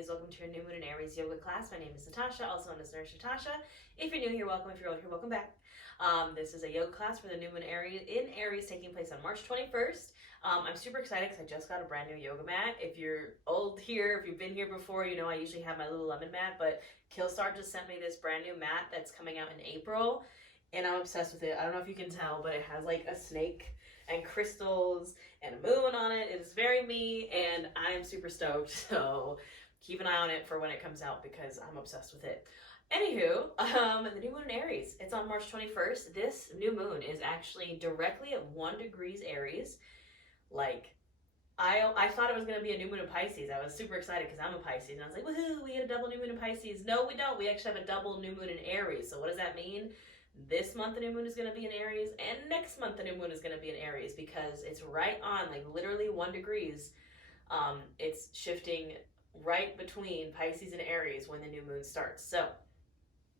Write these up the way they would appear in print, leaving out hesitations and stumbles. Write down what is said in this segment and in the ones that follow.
lovelies. Welcome to your New Moon in Aries yoga class. My name is Natasha, also known as Nurse Natasha. If you're new here, welcome. If you're old here, welcome back. This is a yoga class for the New Moon in Aries taking place on March 21st. I'm super excited because I just got a brand new yoga mat. If you're old here, if you've been here before, you know I usually have my Lululemon mat, but Killstar just sent me this brand new mat that's coming out in April, and I'm obsessed with it. I don't know if you can tell, but it has like a snake and crystals and a moon on it. It is very me, and I'm super stoked. So keep an eye on it for when it comes out because I'm obsessed with it. Anywho, the new moon in Aries. It's on March 21st. This new moon is actually directly at 1 degrees Aries. Like, I thought it was going to be a new moon in Pisces. I was super excited because I'm a Pisces. And I was like, woohoo, we had a double new moon in Pisces. No, we don't. We actually have a double new moon in Aries. So what does that mean? This month the new moon is going to be in Aries, and next month the new moon is going to be in Aries because it's right on, like literally 1 degrees. It's shifting right between Pisces and Aries when the new moon starts. So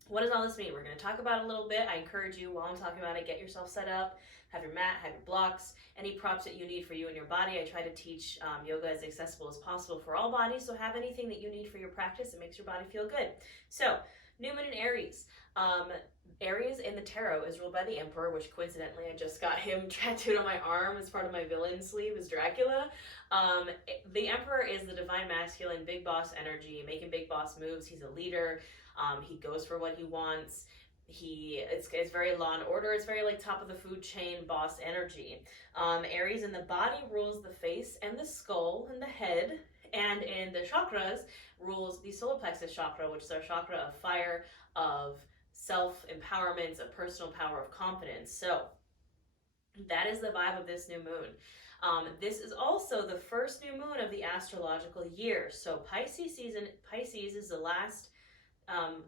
what does all this mean? We're going to talk about it a little bit. I encourage you, while I'm talking about it, get yourself set up, have your mat, have your blocks, any props that you need for you and your body. I try to teach yoga as accessible as possible for all bodies, so have anything that you need for your practice that makes your body feel good. So, new moon in Aries. Aries in the tarot is ruled by the Emperor, which coincidentally I just got him tattooed on my arm as part of my villain sleeve as Dracula. The Emperor is the divine masculine, big boss energy, making big boss moves. He's a leader. He goes for what he wants. It's very law and order. It's very like top of the food chain boss energy. Aries in the body rules the face and the skull and the head, and in the chakras rules the solar plexus chakra, which is our chakra of fire, of self-empowerment, of personal power, of confidence. So that is the vibe of this new moon. This is also the first new moon of the astrological year. So Pisces is the last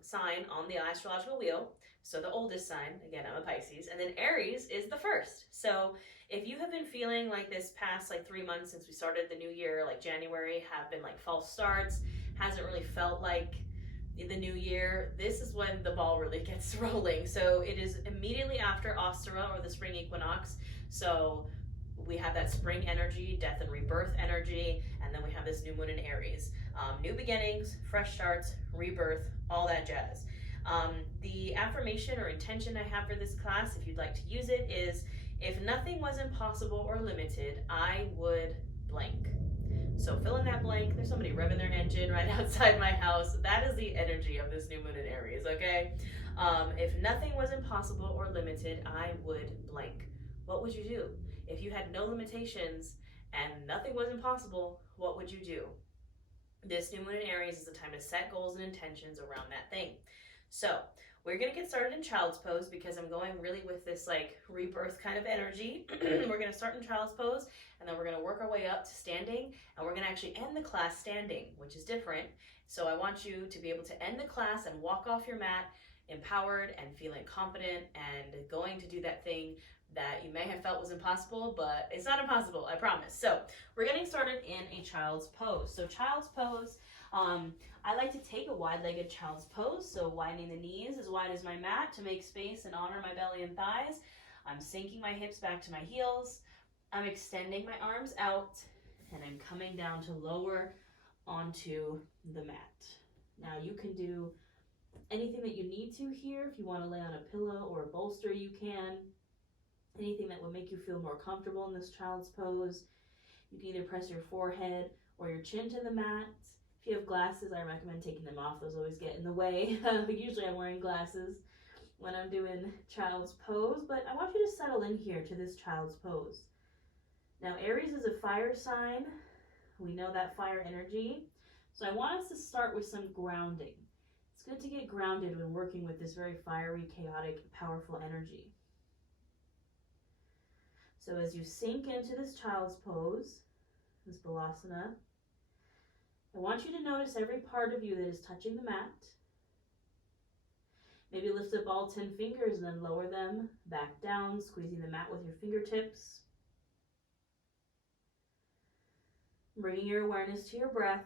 sign on the astrological wheel. So the oldest sign, again, I'm a Pisces, and then Aries is the first. So if you have been feeling like this past like 3 months since we started the new year, like January, have been like false starts, hasn't really felt like the new year, this is when the ball really gets rolling. So it is immediately after Ostara, or the spring equinox. So we have that spring energy, death and rebirth energy, and then we have this new moon in Aries. New beginnings, fresh starts, rebirth, all that jazz. The affirmation or intention I have for this class, if you'd like to use it, is if nothing was impossible or limited, I would blank. So fill in that blank. There's somebody revving their engine right outside my house. That is the energy of this new moon in Aries, okay? If nothing was impossible or limited, I would blank. What would you do? If you had no limitations and nothing was impossible, what would you do? This new moon in Aries is the time to set goals and intentions around that thing. So we're going to get started in child's pose because I'm going really with this like rebirth kind of energy. We're going to start in child's pose, and then we're going to work our way up to standing, and we're going to actually end the class standing, which is different. So I want you to be able to end the class and walk off your mat empowered and feeling confident and going to do that thing that you may have felt was impossible, but it's not impossible, I promise. So we're getting started in a child's pose. So child's pose, I like to take a wide-legged child's pose, so widening the knees as wide as my mat to make space and honor my belly and thighs. I'm sinking my hips back to my heels. I'm extending my arms out, and I'm coming down to lower onto the mat. Now you can do anything that you need to here. If you want to lay on a pillow or a bolster, you can. Anything that will make you feel more comfortable in this child's pose. You can either press your forehead or your chin to the mat. If you have glasses, I recommend taking them off. Those always get in the way. Usually I'm wearing glasses when I'm doing child's pose, but I want you to settle in here to this child's pose. Now, Aries is a fire sign. We know that fire energy. So I want us to start with some grounding. It's good to get grounded when working with this very fiery, chaotic, powerful energy. So as you sink into this child's pose, this balasana, I want you to notice every part of you that is touching the mat. Maybe lift up all 10 fingers and then lower them back down, squeezing the mat with your fingertips. Bringing your awareness to your breath.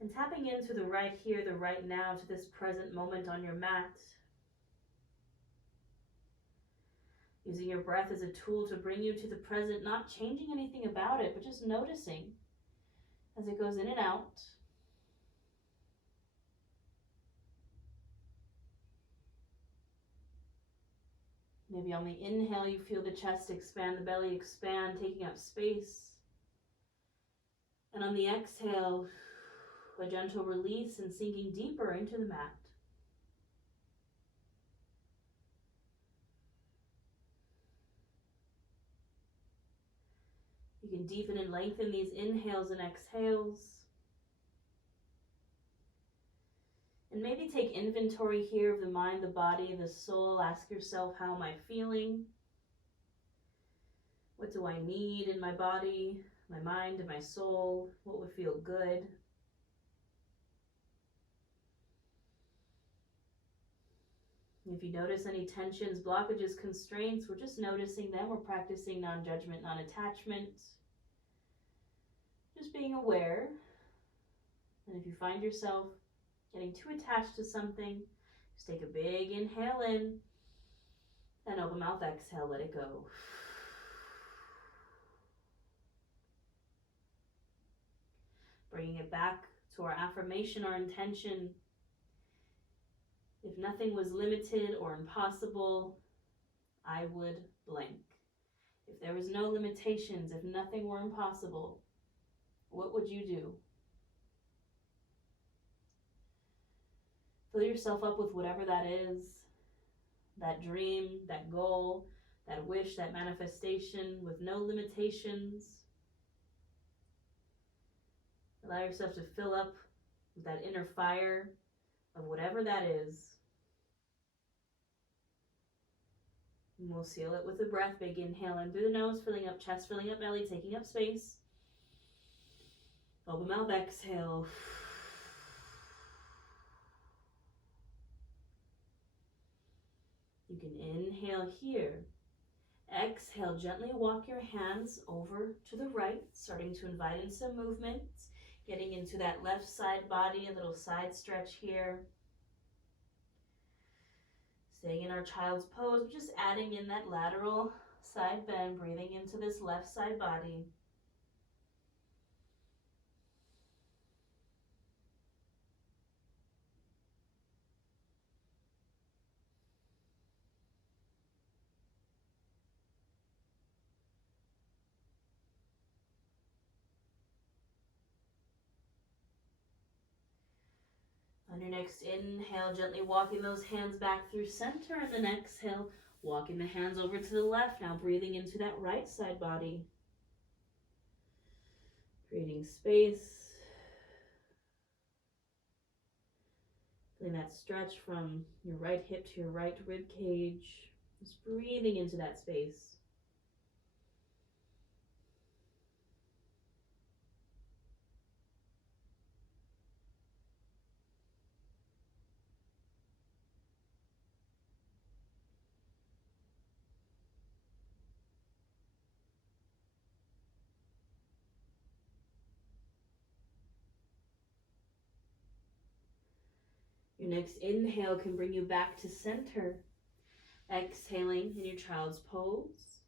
And tapping into the right here, the right now, to this present moment on your mat. Using your breath as a tool to bring you to the present, not changing anything about it, but just noticing as it goes in and out. Maybe on the inhale, you feel the chest expand, the belly expand, taking up space. And on the exhale, a gentle release and sinking deeper into the mat. You can deepen and lengthen these inhales and exhales. And maybe take inventory here of the mind, the body, the soul. Ask yourself, how am I feeling? What do I need in my body, my mind, and my soul? What would feel good? If you notice any tensions, blockages, constraints, we're just noticing them. We're practicing non-judgment, non-attachment. Just being aware. And if you find yourself getting too attached to something, just take a big inhale in and open mouth exhale, let it go. Bringing it back to our affirmation, our intention. If nothing was limited or impossible, I would blank. If there was no limitations, if nothing were impossible, what would you do? Fill yourself up with whatever that is, that dream, that goal, that wish, that manifestation, with no limitations. Allow yourself to fill up with that inner fire of whatever that is. And we'll seal it with a breath. Big inhale in through the nose, filling up chest, filling up belly, taking up space. Open mouth, exhale. You can inhale here. Exhale, gently walk your hands over to the right, starting to invite in some movement, getting into that left side body, a little side stretch here. Staying in our child's pose, just adding in that lateral side bend, breathing into this left side body. On your next inhale, gently walking those hands back through center, and then exhale, walking the hands over to the left, now breathing into that right side body. Creating space. Feeling that stretch from your right hip to your right rib cage. Just breathing into that space. Your next inhale can bring you back to center. Exhaling in your child's pose.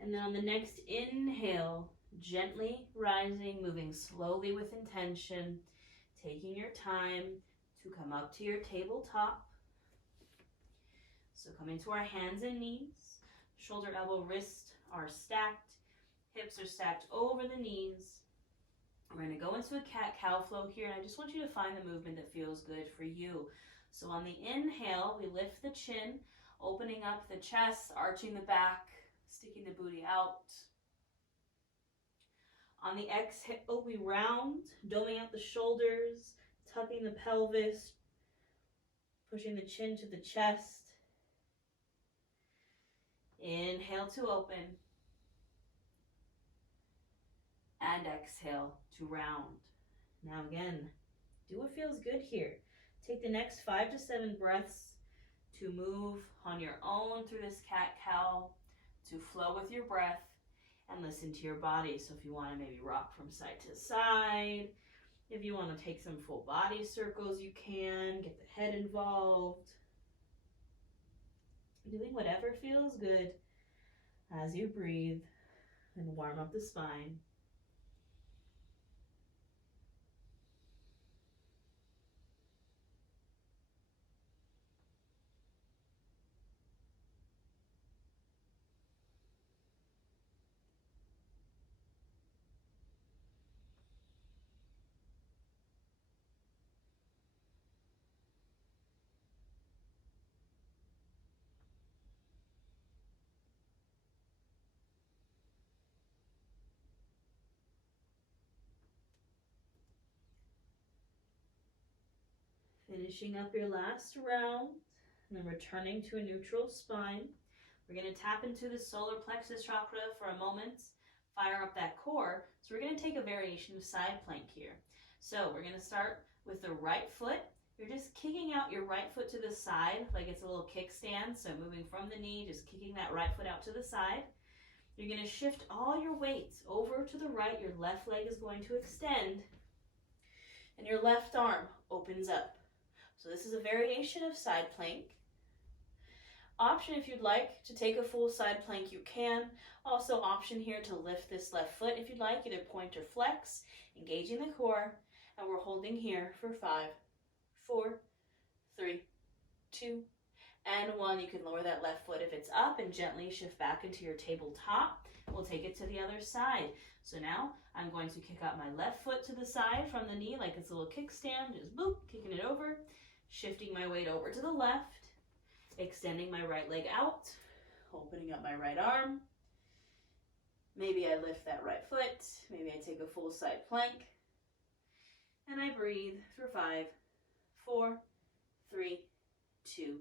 And then on the next inhale, gently rising, moving slowly with intention, taking your time to come up to your tabletop. So coming to our hands and knees, shoulder, elbow, wrist are stacked, hips are stacked over the knees. We're going to go into a cat-cow flow here, and I just want you to find the movement that feels good for you. So on the inhale, we lift the chin, opening up the chest, arching the back, sticking the booty out. On the exhale, we round, doming out the shoulders, tucking the pelvis, pushing the chin to the chest. Inhale to open. And exhale to round. Now again, do what feels good here. Take the next 5 to 7 breaths to move on your own through this cat-cow, to flow with your breath and listen to your body. So if you want to maybe rock from side to side, if you want to take some full body circles, you can. Get the head involved. Doing whatever feels good as you breathe and warm up the spine. Finishing up your last round, and then returning to a neutral spine. We're going to tap into the solar plexus chakra for a moment, fire up that core. So we're going to take a variation of side plank here. So we're going to start with the right foot. You're just kicking out your right foot to the side like it's a little kickstand. So moving from the knee, just kicking that right foot out to the side. You're going to shift all your weight over to the right. Your left leg is going to extend, and your left arm opens up. So this is a variation of side plank. Option, if you'd like to take a full side plank, you can. Also option here to lift this left foot if you'd like, either point or flex, engaging the core, and we're holding here for 5, 4, 3, 2, and 1. You can lower that left foot if it's up and gently shift back into your tabletop. We'll take it to the other side. So now I'm going to kick out my left foot to the side from the knee like it's a little kickstand, just boop, kicking it over, shifting my weight over to the left, extending my right leg out, opening up my right arm. Maybe I lift that right foot, maybe I take a full side plank, and I breathe for 5, 4, 3, 2,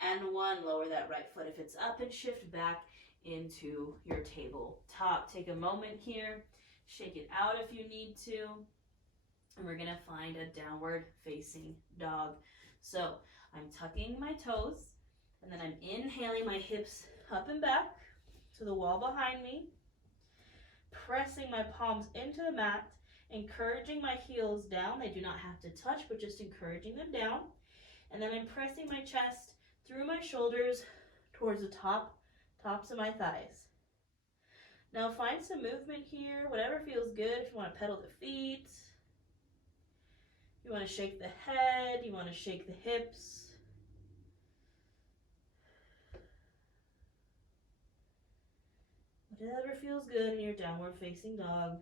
and 1. Lower that right foot if it's up and shift back into your tabletop. Take a moment here, shake it out if you need to, and we're gonna find a downward facing dog. So I'm tucking my toes, and then I'm inhaling my hips up and back to the wall behind me, pressing my palms into the mat, encouraging my heels down. They do not have to touch, but just encouraging them down. And then I'm pressing my chest through my shoulders towards the tops of my thighs. Now find some movement here, whatever feels good. If you want to pedal the feet, you want to shake the head, you want to shake the hips. Whatever feels good in your downward facing dog.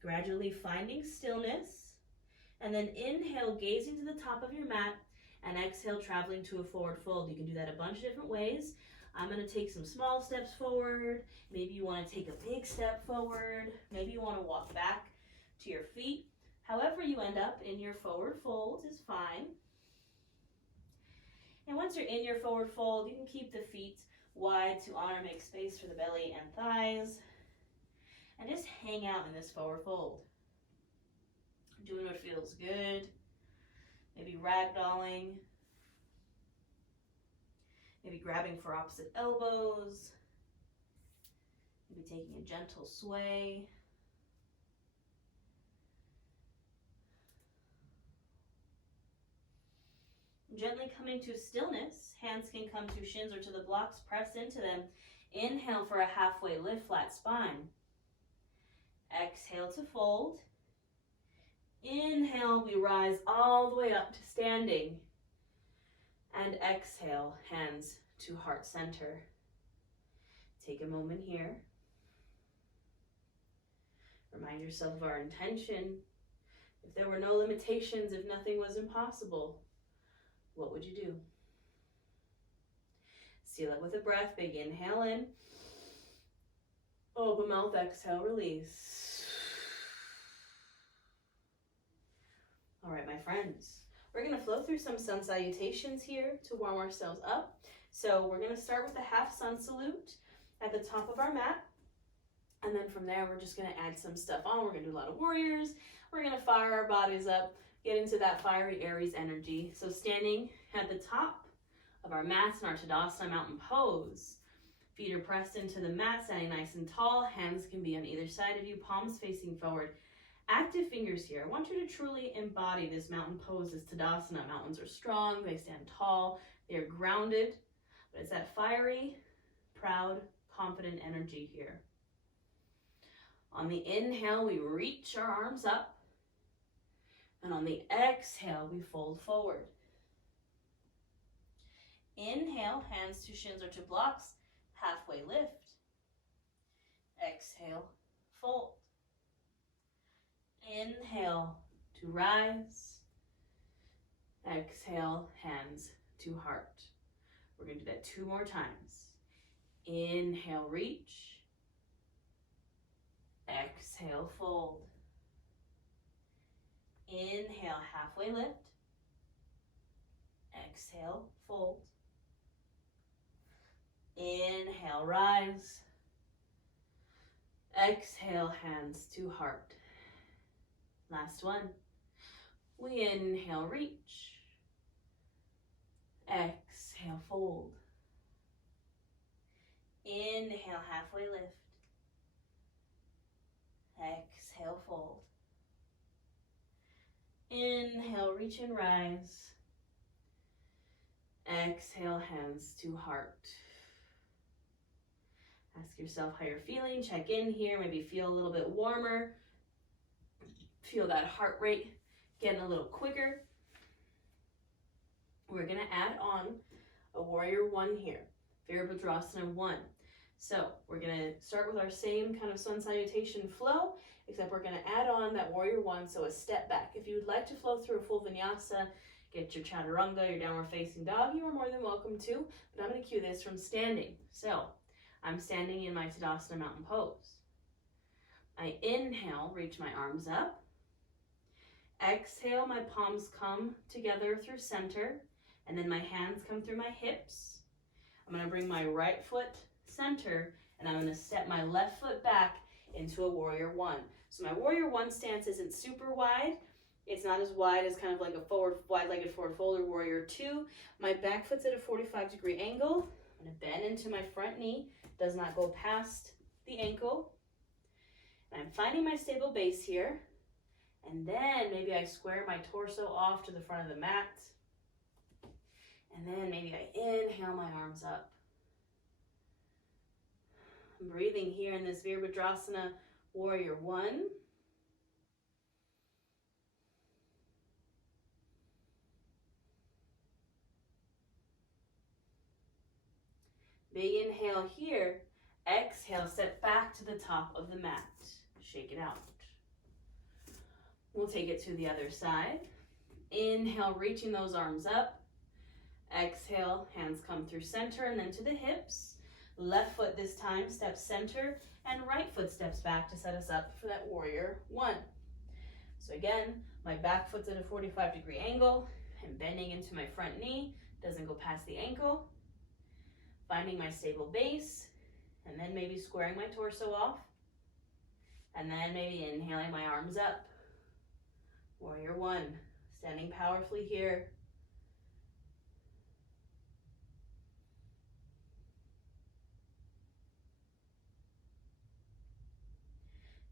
Gradually finding stillness, and then inhale, gazing to the top of your mat, and exhale, traveling to a forward fold. You can do that a bunch of different ways. I'm going to take some small steps forward. Maybe you want to take a big step forward. Maybe you want to walk back to your feet. However you end up in your forward fold is fine. And once you're in your forward fold, you can keep the feet wide to honor, make space for the belly and thighs, and just hang out in this forward fold. Doing what feels good. Maybe ragdolling. Maybe grabbing for opposite elbows. Maybe taking a gentle sway. Gently coming to stillness. Hands can come to shins or to the blocks. Press into them. Inhale for a halfway lift, flat spine. Exhale to fold. Inhale, we rise all the way up to standing. And exhale, hands to heart center. Take a moment here. Remind yourself of our intention. If there were no limitations, if nothing was impossible, what would you do? Seal it with a breath. Big inhale in. Open mouth, exhale, release. All right, my friends. We're going to flow through some sun salutations here to warm ourselves up. So we're going to start with the half sun salute at the top of our mat. And then from there, we're just going to add some stuff on. We're going to do a lot of warriors. We're going to fire our bodies up, get into that fiery Aries energy. So standing at the top of our mats in our Tadasana mountain pose. Feet are pressed into the mat, standing nice and tall. Hands can be on either side of you, palms facing forward. active fingers here. I want you to truly embody this mountain pose, this Tadasana. Mountains are strong, they stand tall, they're grounded, but it's that fiery, proud, confident energy here. On the inhale, we reach our arms up, and on the exhale, we fold forward. Inhale, hands to shins or to blocks, halfway lift. Exhale, fold. Inhale to rise. Exhale, hands to heart. We're going to do that 2 more times. Inhale, reach. Exhale, fold. Inhale, halfway lift. Exhale, fold. Inhale, rise. Exhale, hands to heart. Last one. We inhale, reach. Exhale, fold. Inhale, halfway lift. Exhale, fold. Inhale, reach and rise. Exhale, hands to heart. Ask yourself how you're feeling. Check in here. Maybe feel a little bit warmer. Feel that heart rate getting a little quicker. We're going to add on a warrior 1 here. Virabhadrasana 1. So we're going to start with our same kind of sun salutation flow, except we're going to add on that warrior 1, so a step back. If you would like to flow through a full vinyasa, get your chaturanga, your downward facing dog, you are more than welcome to, but I'm going to cue this from standing. So I'm standing in my Tadasana mountain pose. I inhale, reach my arms up. Exhale, my palms come together through center, and then my hands come through my hips. I'm going to bring my right foot center, and I'm going to step my left foot back into a warrior 1. So my warrior 1 stance isn't super wide. It's not as wide as kind of like a forward, wide-legged forward fold or warrior 2. My back foot's at a 45-degree angle. I'm going to bend into my front knee. Does not go past the ankle. And I'm finding my stable base here. And then maybe I square my torso off to the front of the mat. And then maybe I inhale my arms up. I'm breathing here in this Virabhadrasana warrior 1. Big inhale here. Exhale, step back to the top of the mat. Shake it out. We'll take it to the other side. Inhale, reaching those arms up. Exhale, hands come through center and then to the hips. Left foot this time steps center, and right foot steps back to set us up for that warrior 1. So again, my back foot's at a 45-degree angle. I'm bending into my front knee. Doesn't go past the ankle. Finding my stable base, and then maybe squaring my torso off, and then maybe inhaling my arms up. Warrior 1, standing powerfully here.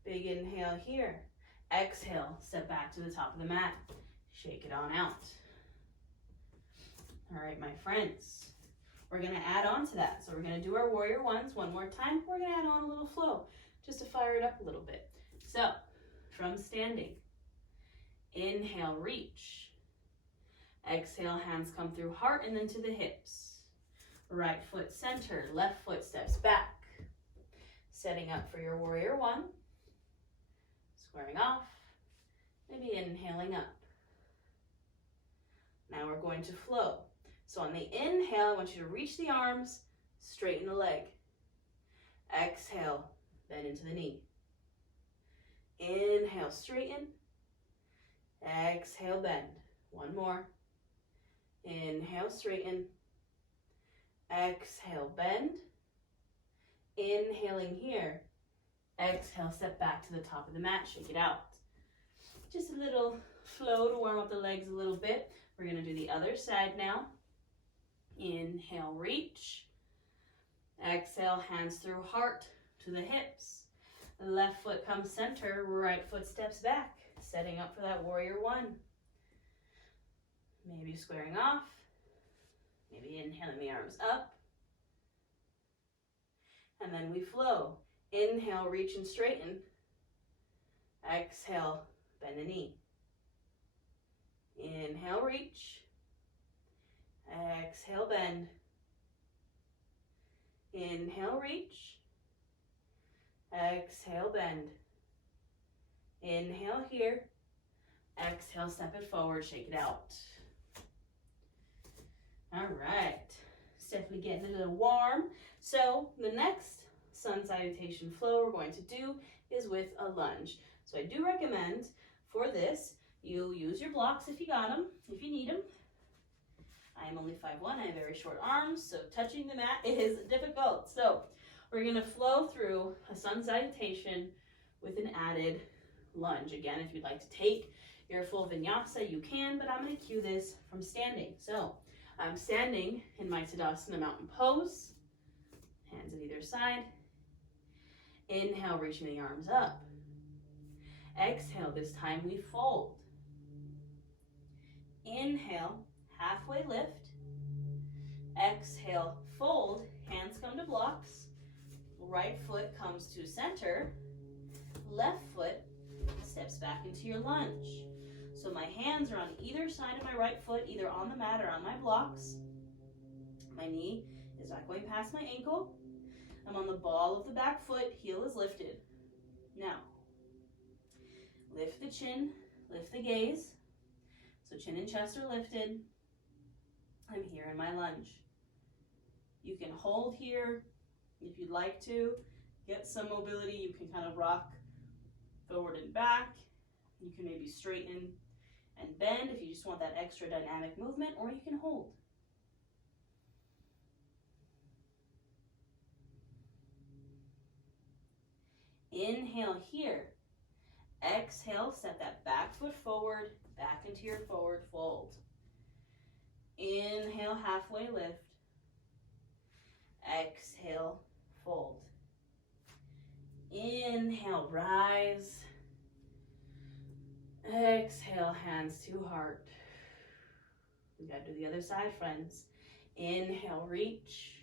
Big inhale here. Exhale, step back to the top of the mat. Shake it on out. All right, my friends. We're going to add on to that. So we're going to do our warrior 1s one more time. We're going to add on a little flow just to fire it up a little bit. So from standing, inhale, reach. Exhale, hands come through heart and then to the hips. Right foot center, left foot steps back. Setting up for your warrior 1. Squaring off, maybe inhaling up. Now we're going to flow. So on the inhale, I want you to reach the arms, straighten the leg. Exhale, bend into the knee. Inhale, straighten. Exhale, bend. One more. Inhale, straighten. Exhale, bend. Inhaling here. Exhale, step back to the top of the mat, shake it out. Just a little flow to warm up the legs a little bit. We're going to do the other side now. Inhale, reach. Exhale, hands through heart to the hips. Left foot comes center, right foot steps back, setting up for that warrior one. Maybe squaring off, maybe inhaling the arms up. And then we flow. Inhale, reach and straighten. Exhale, bend the knee. Inhale, reach. Exhale, bend. Inhale, reach. Exhale, bend. Inhale here. Exhale, step it forward, shake it out. All right. It's definitely getting a little warm. So the next sun salutation flow we're going to do is with a lunge. So I do recommend for this, you use your blocks if you got them, if you need them. I am only 5'1", I have very short arms, so touching the mat is difficult. So we're gonna flow through a sun salutation with an added lunge. Again, if you'd like to take your full vinyasa, you can, but I'm gonna cue this from standing. So I'm standing in my Tadasana mountain pose, hands at either side. Inhale, reaching the arms up. Exhale, this time we fold. Inhale, halfway lift. Exhale, fold, hands come to blocks. Right foot comes to center. Left foot steps back into your lunge. So my hands are on either side of my right foot, either on the mat or on my blocks. My knee is not going past my ankle. I'm on the ball of the back foot, heel is lifted. Now, lift the chin, lift the gaze. So chin and chest are lifted. I'm here in my lunge. You can hold here if you'd like to. Get some mobility. You can kind of rock forward and back. You can maybe straighten and bend if you just want that extra dynamic movement, or you can hold. Inhale here. Exhale, step that back foot forward, back into your forward fold. Inhale, halfway lift. Exhale, fold. Inhale, rise. Exhale, hands to heart. We gotta do the other side, friends. Inhale, reach.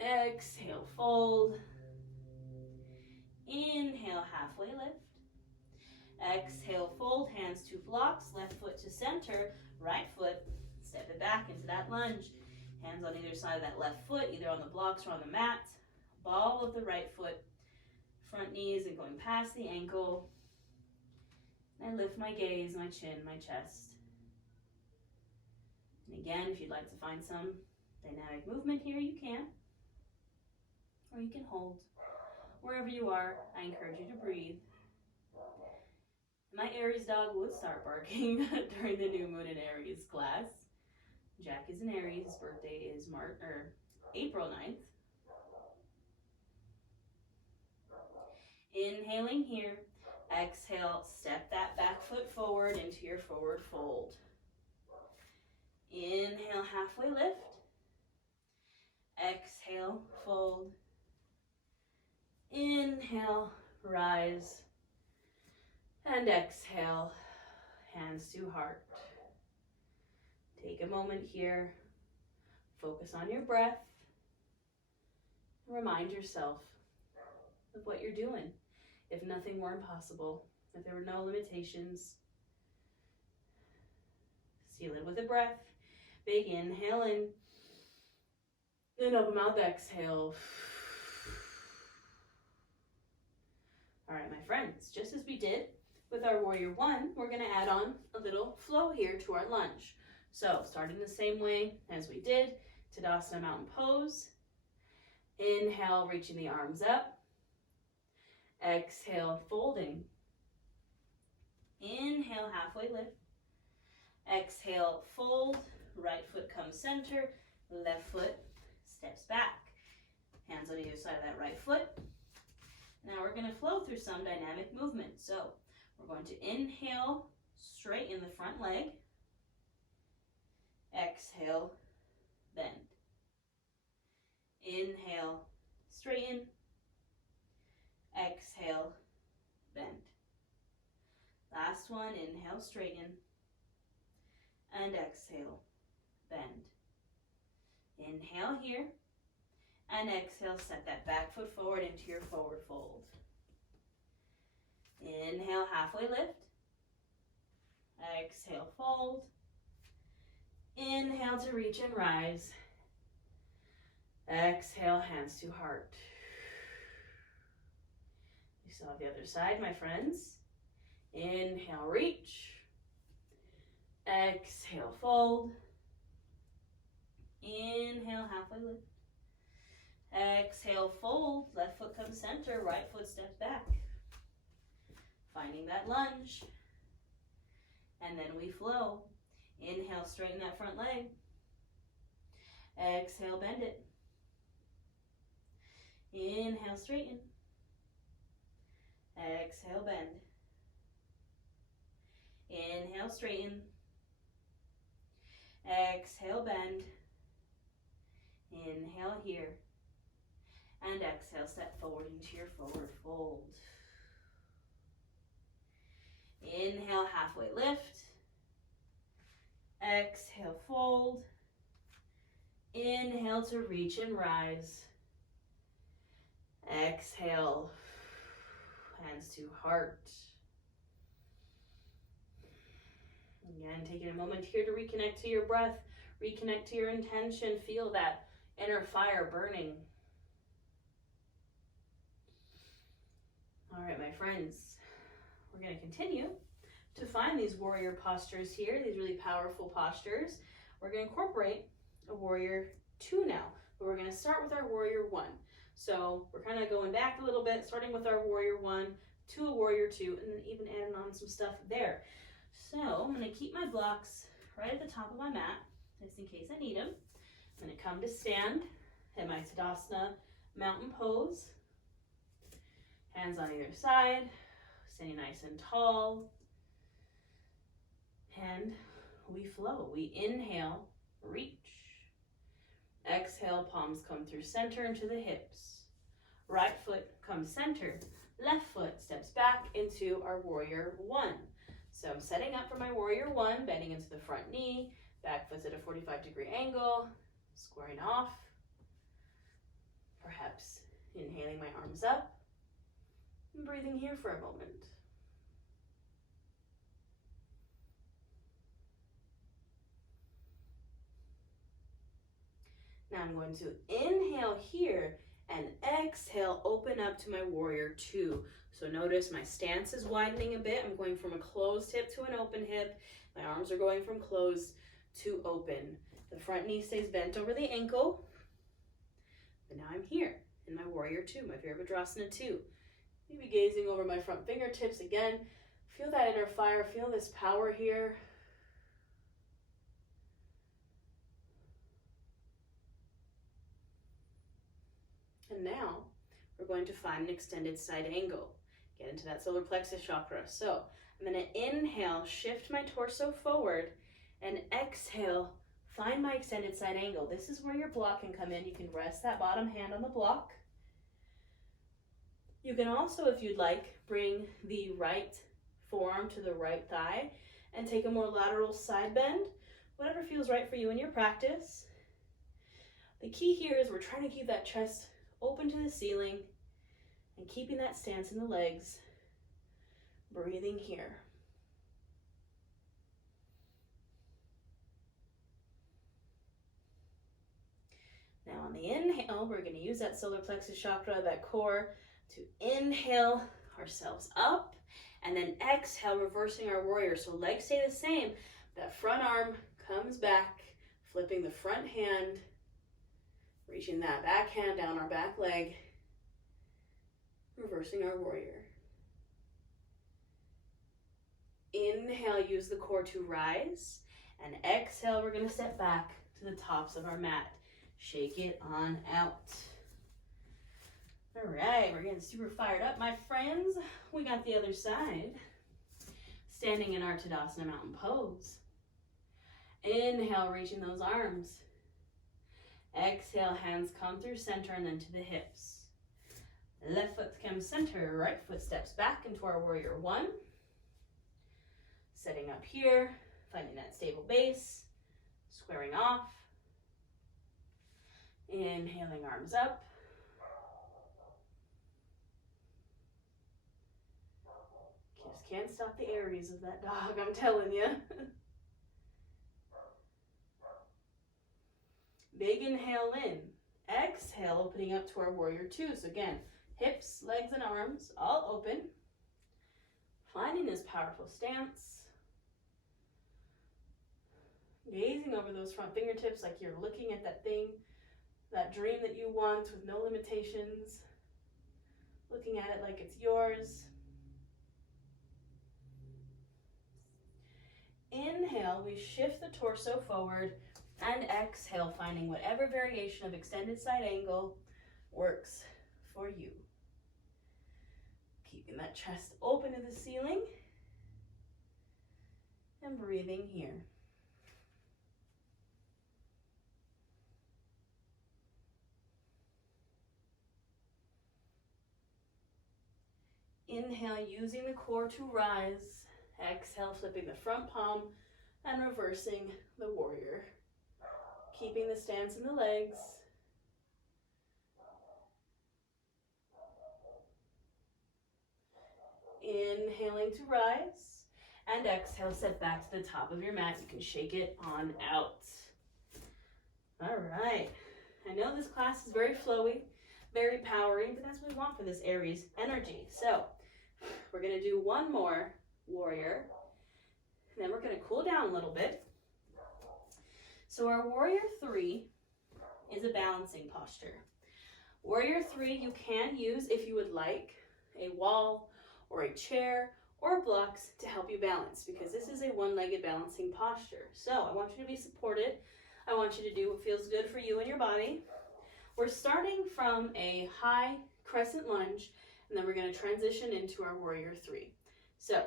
Exhale, fold. Inhale, halfway lift. Exhale, fold, hands to blocks, left foot to center, right foot, step it back into that lunge. Hands on either side of that left foot, either on the blocks or on the mat. Ball of the right foot, front knees and going past the ankle. And I lift my gaze, my chin, my chest. And again, if you'd like to find some dynamic movement here, you can. Or you can hold. Wherever you are, I encourage you to breathe. My Aries dog would start barking during the new moon in Aries class. Jack is an Aries. His birthday is April 9th. Inhaling here. Exhale, step that back foot forward into your forward fold. Inhale, halfway lift. Exhale, fold. Inhale, rise. And exhale, hands to heart. Take a moment here. Focus on your breath. Remind yourself of what you're doing. If nothing were impossible, if there were no limitations, seal it with a breath. Big inhale in. And open mouth, exhale. All right, my friends, just as we did with our warrior one, we're going to add on a little flow here to our lunge. So starting the same way as we did, Tadasana mountain pose. Inhale, reaching the arms up. Exhale, folding. Inhale, halfway lift. Exhale, fold. Right foot comes center. Left foot steps back. Hands on either side of that right foot. Now we're going to flow through some dynamic movement. So we're going to inhale, straighten the front leg. Exhale, bend. Inhale, straighten. last one. Inhale, straighten. And exhale, bend. Inhale here. And exhale, set that back foot forward into your forward fold. Inhale, halfway lift. Exhale, fold. Inhale to reach and rise. Exhale, hands to heart. You still have the other side, my friends. Inhale, reach. Exhale, fold. Inhale, halfway lift. Exhale, fold. Left foot comes center, right foot steps back. Finding that lunge. And then we flow. Inhale, straighten that front leg. Exhale, bend it. Inhale, straighten. Exhale, bend. Inhale, straighten. Exhale, bend. Inhale here. And exhale, step forward into your forward fold. Inhale, halfway lift. Exhale, fold. Inhale to reach and rise. Exhale, hands to heart. Again, taking a moment here to reconnect to your breath, reconnect to your intention, feel that inner fire burning. All right, my friends, we're going to continue to find these warrior postures here, these really powerful postures. We're going to incorporate a warrior 2 now, but we're going to start with our warrior 1. So we're kind of going back a little bit, starting with our warrior 1 to a warrior 2, and then even adding on some stuff there. So I'm going to keep my blocks right at the top of my mat, just in case I need them. I'm going to come to stand in my Tadasana mountain pose. Hands on either side, standing nice and tall. And we flow. We inhale, reach. Exhale, palms come through center into the hips. Right foot comes center. Left foot steps back into our warrior 1. So I'm setting up for my warrior 1, bending into the front knee. Back foot's at a 45-degree angle, squaring off. Perhaps inhaling my arms up. And breathing here for a moment. Now I'm going to inhale here and exhale, open up to my warrior 2. So notice my stance is widening a bit. I'm going from a closed hip to an open hip. My arms are going from closed to open. The front knee stays bent over the ankle. But now I'm here in my warrior 2, my Virabhadrasana 2. Maybe gazing over my front fingertips again. Feel that inner fire, feel this power here. And now we're going to find an extended side angle. Get into that solar plexus chakra. So I'm going to inhale, shift my torso forward, and exhale, find my extended side angle. This is where your block can come in. You can rest that bottom hand on the block. You can also, if you'd like, bring the right forearm to the right thigh and take a more lateral side bend, whatever feels right for you in your practice. The key here is we're trying to keep that chest open to the ceiling and keeping that stance in the legs, breathing here. Now on the inhale, we're going to use that solar plexus chakra, that core, to inhale ourselves up, and then exhale, reversing our warrior. So legs stay the same. That front arm comes back, flipping the front hand, reaching that back hand down our back leg, reversing our warrior. Inhale, use the core to rise, and exhale, we're going to step back to the tops of our mat. Shake it on out. All right, we're getting super fired up, my friends. We got the other side. Standing in our Tadasana mountain pose. Inhale, reaching those arms. Exhale, hands come through center and then to the hips. Left foot comes center, right foot steps back into our warrior 1. Setting up here, finding that stable base, squaring off. Inhaling, arms up. Just can't stop the Aries of that dog, I'm telling you. Big inhale in. Exhale, opening up to our warrior two. So again, hips, legs, and arms all open. Finding this powerful stance. Gazing over those front fingertips like you're looking at that thing, that dream that you want with no limitations. Looking at it like it's yours. Inhale, we shift the torso forward, and exhale, finding whatever variation of extended side angle works for you. Keeping that chest open to the ceiling and breathing here. Inhale, using the core to rise. Exhale, flipping the front palm and reversing the warrior. Keeping the stance in the legs. Inhaling to rise. And exhale, set back to the top of your mat. You can shake it on out. All right. I know this class is very flowy, very powering, but that's what we want for this Aries energy. So we're going to do one more warrior, and then we're going to cool down a little bit. So our warrior three is a balancing posture. Warrior three, you can use, if you would like, a wall or a chair or blocks to help you balance, because this is a one-legged balancing posture. So I want you to be supported. I want you to do what feels good for you and your body. We're starting from a high crescent lunge, and then we're going to transition into our warrior three. So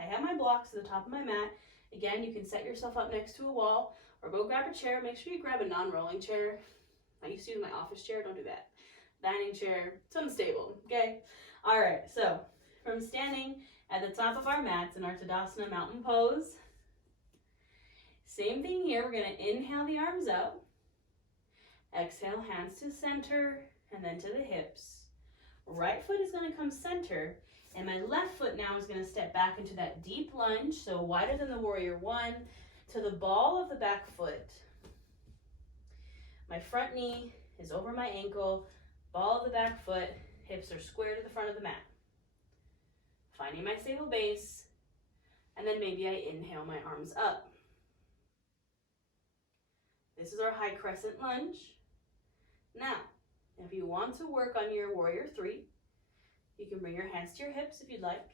I have my blocks at the top of my mat. Again, you can set yourself up next to a wall or go grab a chair. Make sure you grab a non-rolling chair. I used to use my office chair. Don't do that. Dining chair. It's unstable. Okay? All right. So from standing at the top of our mats in our Tadasana mountain pose, same thing here. We're going to inhale the arms up. Exhale, hands to center and then to the hips. Right foot is going to come center, and my left foot now is going to step back into that deep lunge, so wider than the warrior one, to the ball of the back foot. My front knee is over my ankle, ball of the back foot, hips are square to the front of the mat. Finding my stable base, and then maybe I inhale my arms up. This is our high crescent lunge. Now, if you want to work on your warrior three, you can bring your hands to your hips if you'd like.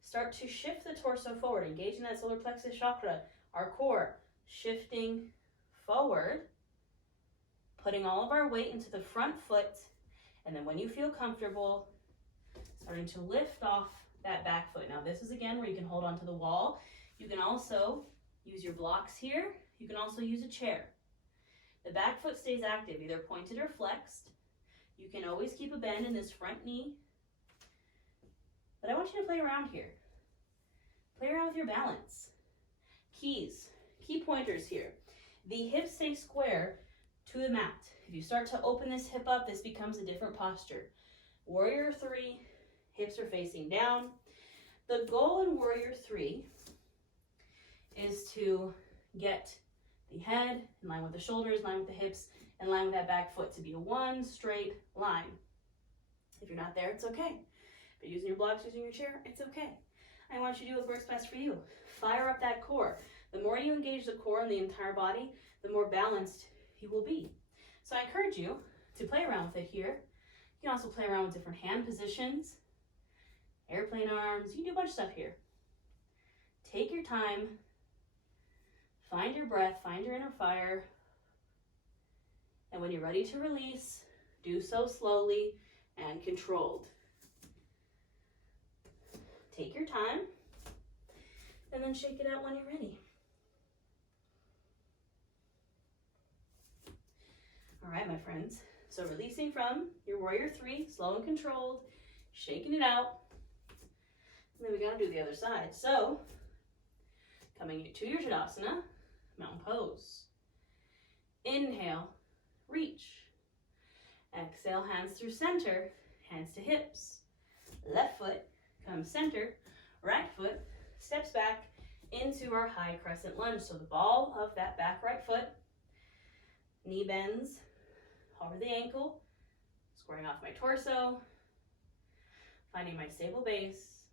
Start to shift the torso forward, engaging that solar plexus chakra, our core, shifting forward, putting all of our weight into the front foot, and then when you feel comfortable, starting to lift off that back foot. Now this is again where you can hold onto the wall. You can also use your blocks here. You can also use a chair. The back foot stays active, either pointed or flexed. You can always keep a bend in this front knee. But I want you to play around here. Play around with your balance. Keys, key pointers here. The hips stay square to the mat. If you start to open this hip up, this becomes a different posture. Warrior three, hips are facing down. The goal in warrior three is to get the head in line with the shoulders, in line with the hips, in line with that back foot to be a one straight line. If you're not there, it's okay. If you're using your blocks, using your chair, it's okay. I want you to do what works best for you. Fire up that core. The more you engage the core and the entire body, the more balanced you will be. So I encourage you to play around with it here. You can also play around with different hand positions, airplane arms. You can do a bunch of stuff here. Take your time. Find your breath. Find your inner fire. And when you're ready to release, do so slowly and controlled. Take your time, and then shake it out when you're ready. All right, my friends. So releasing from your warrior three, slow and controlled, shaking it out. And then we gotta do the other side. So Coming to your Tadasana, mountain pose. Inhale, reach. Exhale, hands through center, hands to hips. Left foot comes center, right foot steps back into our high crescent lunge. So the ball of that back right foot, knee bends over the ankle, squaring off my torso, finding my stable base.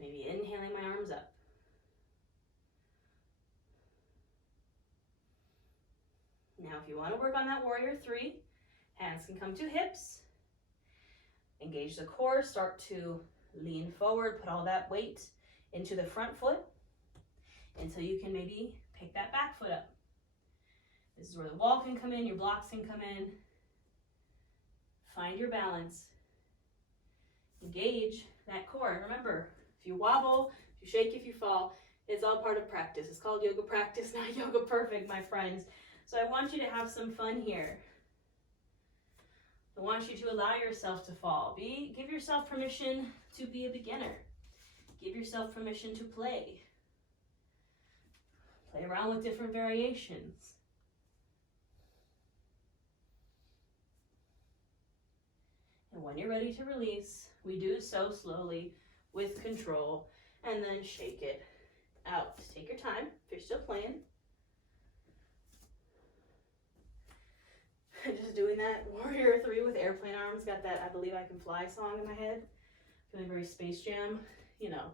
Maybe inhaling my arms up. Now if you want to work on that warrior three, hands can come to hips. Engage the core, start to lean forward, put all that weight into the front foot until you can maybe pick that back foot up. This is where the wall can come in, your blocks can come in. Find your balance. Engage that core. Remember, if you wobble, if you shake, if you fall, it's all part of practice. It's called yoga practice, not yoga perfect, my friends. So I want you to have some fun here. I want you to allow yourself to fall. Give yourself permission to be a beginner. Give yourself permission to play. Play around with different variations. And when you're ready to release, we do so slowly with control and then shake it out. Take your time if you're still playing. Just doing that warrior three with airplane arms. Got that I Believe I Can Fly song in my head. Feeling very Space Jam. You know,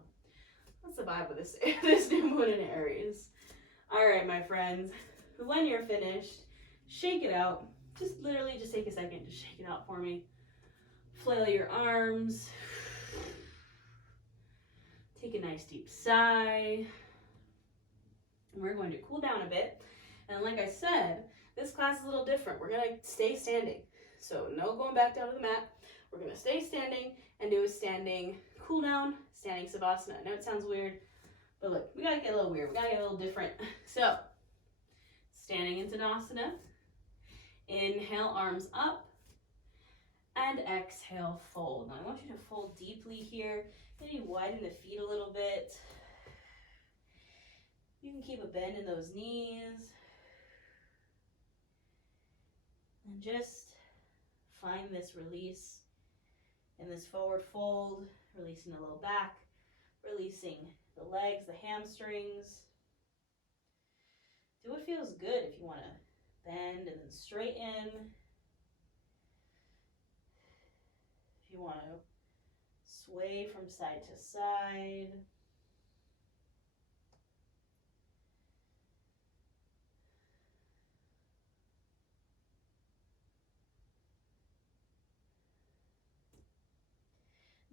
that's the vibe of this new moon in Aries. All right, my friends. When you're finished, shake it out. Just literally just take a second to shake it out for me. Flail your arms. Take a nice deep sigh. And we're going to cool down a bit. And like I said, this class is a little different. We're going to stay standing. So no going back down to the mat. We're going to stay standing and do a standing cool down, standing savasana. I know it sounds weird, but look, we got to get a little weird. We got to get a little different. So standing in Tadasana. Inhale, arms up. And exhale, fold. Now I want you to fold deeply here. Maybe widen the feet a little bit. You can keep a bend in those knees. And just find this release in this forward fold, releasing the low back, releasing the legs, the hamstrings. Do what feels good. If you want to bend and then straighten. If you want to sway from side to side.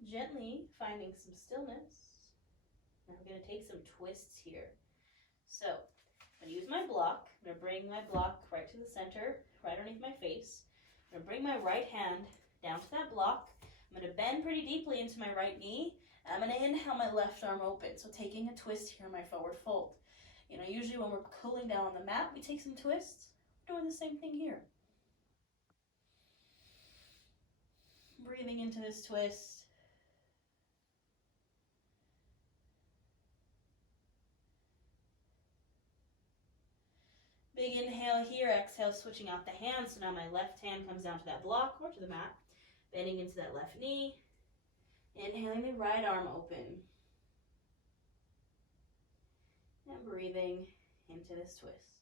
Gently finding some stillness. Now I'm going to take some twists here. So I'm going to use my block. I'm going to bring my block right to the center, right underneath my face. I'm going to bring my right hand down to that block. I'm going to bend pretty deeply into my right knee. I'm going to inhale my left arm open. So taking a twist here in my forward fold. You know, usually when we're cooling down on the mat, we take some twists. We're doing the same thing here. Breathing into this twist. Big inhale here, exhale, switching out the hands. So now my left hand comes down to that block or to the mat, bending into that left knee. Inhaling the right arm open. And breathing into this twist.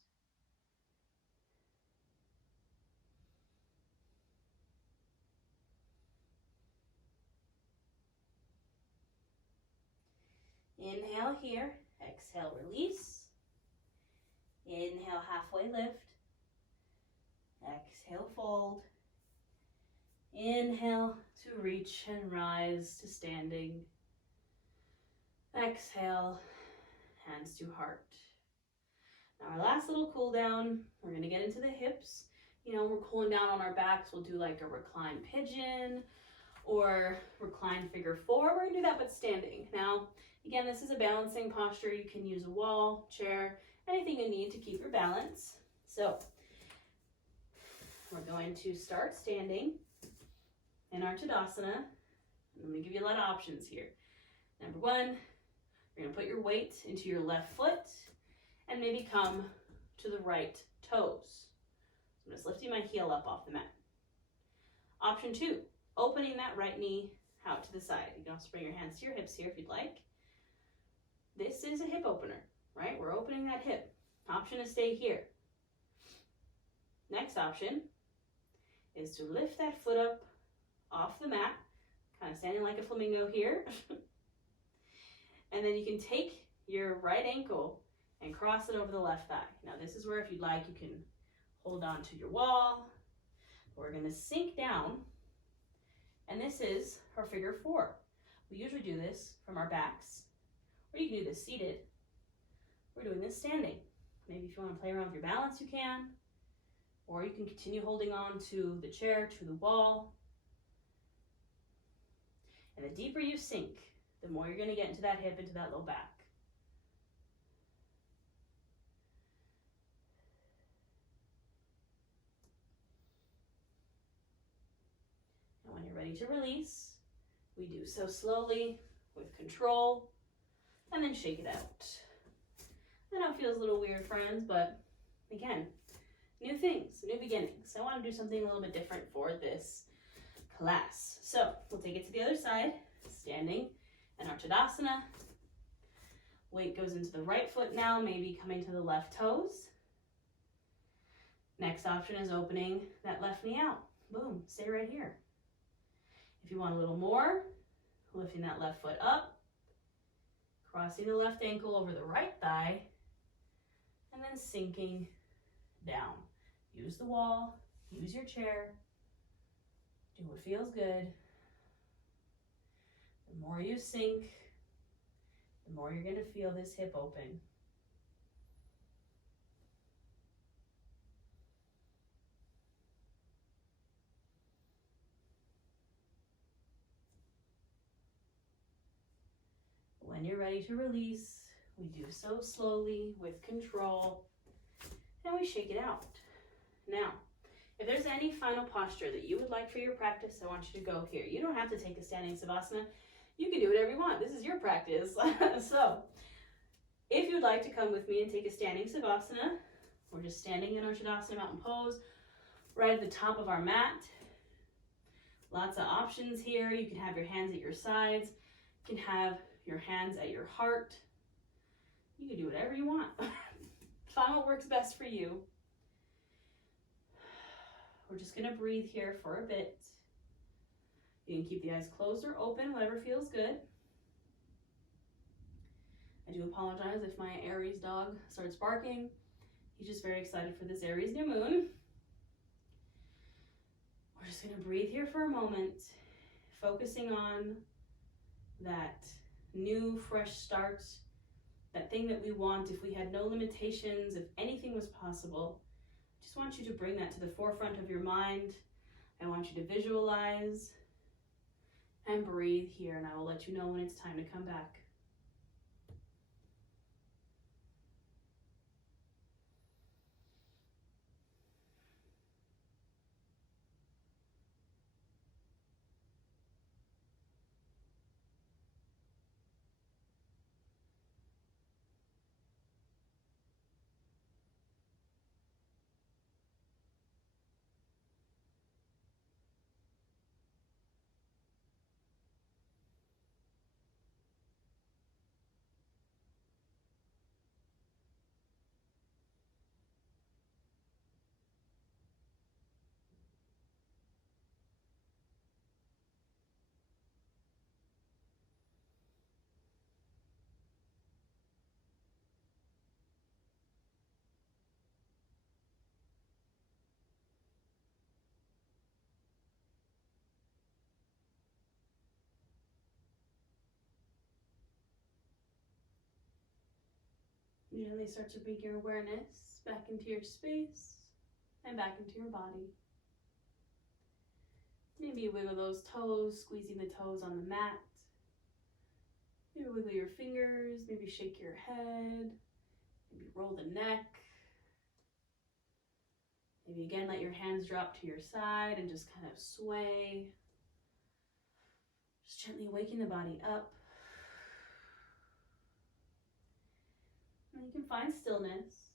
Inhale here, exhale, release. Inhale, halfway lift. Exhale, fold. Inhale to reach and rise to standing. Exhale, hands to heart. Now our last little cool down, we're going to get into the hips. You know, we're cooling down on our backs. We'll do like a recline pigeon or recline figure four. We're going to do that but standing. Now, again, this is a balancing posture. You can use a wall, chair, anything you need to keep your balance. So we're going to start standing in our Tadasana. I'm going to give you a lot of options here. Number 1, You're gonna put your weight into your left foot and maybe come to the right toes. So I'm just lifting my heel up off the mat. Option 2, opening that right knee out to the side. You can also bring your hands to your hips here if you'd like. This is a hip opener, right? We're opening that hip. Option is stay here. Next option is to lift that foot up off the mat, kind of standing like a flamingo here. And then you can take your right ankle and cross it over the left thigh. Now this is where, if you'd like, you can hold on to your wall. We're gonna sink down, and this is our figure 4. We usually do this from our backs, or you can do this seated. We're doing this standing. Maybe if you wanna play around with your balance, you can, or you can continue holding on to the chair, to the wall. And the deeper you sink, the more you're gonna get into that hip, into that low back. And when you're ready to release, we do so slowly, with control, and then shake it out. I know it feels a little weird, friends, but again, new things, new beginnings. I want to do something a little bit different for this class. So we'll take it to the other side, standing in our Tadasana. Weight goes into the right foot now, maybe coming to the left toes. Next option is opening that left knee out. Boom, stay right here. If you want a little more, lifting that left foot up, crossing the left ankle over the right thigh, and then sinking down. Use the wall, use your chair, do what feels good. The more you sink, the more you're going to feel this hip open. When you're ready to release, we do so slowly with control, and we shake it out. Now, if there's any final posture that you would like for your practice, I want you to go here. You don't have to take a standing savasana. You can do whatever you want. This is your practice. So, if you'd like to come with me and take a standing savasana, we're just standing in our Tadasana mountain pose, right at the top of our mat. Lots of options here. You can have your hands at your sides. You can have your hands at your heart. You can do whatever you want. Find what works best for you. We're just going to breathe here for a bit. You can keep the eyes closed or open, whatever feels good. I do apologize if my Aries dog starts barking. He's just very excited for this Aries new moon. We're just going to breathe here for a moment, focusing on that new, fresh start, that thing that we want. If we had no limitations, if anything was possible, I just want you to bring that to the forefront of your mind. I want you to visualize and breathe here, and I will let you know when it's time to come back. Gently start to bring your awareness back into your space and back into your body. Maybe wiggle those toes, squeezing the toes on the mat. Maybe wiggle your fingers, maybe shake your head, maybe roll the neck. Maybe again let your hands drop to your side and just kind of sway. Just gently waking the body up. you can find stillness.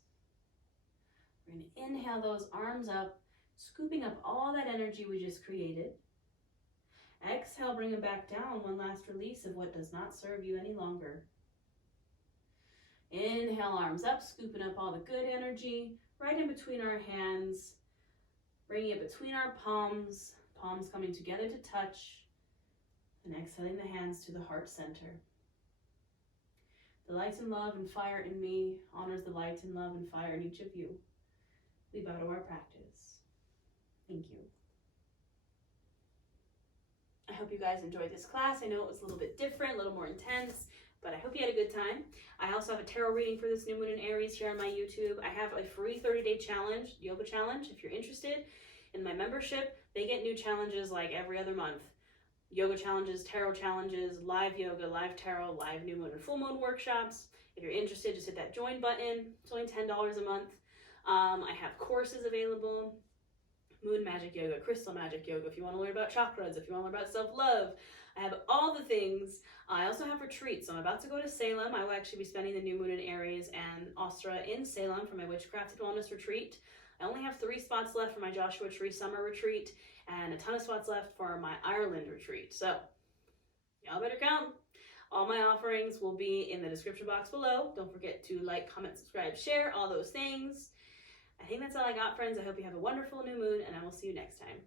We're going to inhale those arms up, scooping up all that energy we just created. Exhale, bring them back down. One last release of what does not serve you any longer. Inhale, arms up, scooping up all the good energy right in between our hands, bringing it between our palms, palms coming together to touch, and exhaling the hands to the heart center. The light and love and fire in me honors the light and love and fire in each of you. We bow to our practice. Thank you. I hope you guys enjoyed this class. I know it was a little bit different, a little more intense, but I hope you had a good time. I also have a tarot reading for this new moon in Aries here on my YouTube. I have a free 30-day challenge, yoga challenge. If you're interested in my membership, they get new challenges like every other month. Yoga challenges, tarot challenges, live yoga, live tarot, live new moon and full moon workshops. If you're interested, just hit that join button. It's only $10 a month. I have courses available. Moon magic yoga, crystal magic yoga, if you want to learn about chakras, if you want to learn about self-love. I have all the things. I also have retreats. So I'm about to go to Salem. I will actually be spending the new moon in Aries and Astra in Salem for my Witchcrafted Wellness retreat. I only have 3 spots left for my Joshua Tree summer retreat and a ton of spots left for my Ireland retreat. So y'all better come. All my offerings will be in the description box below. Don't forget to like, comment, subscribe, share, all those things. I think that's all I got, friends. I hope you have a wonderful new moon, and I will see you next time.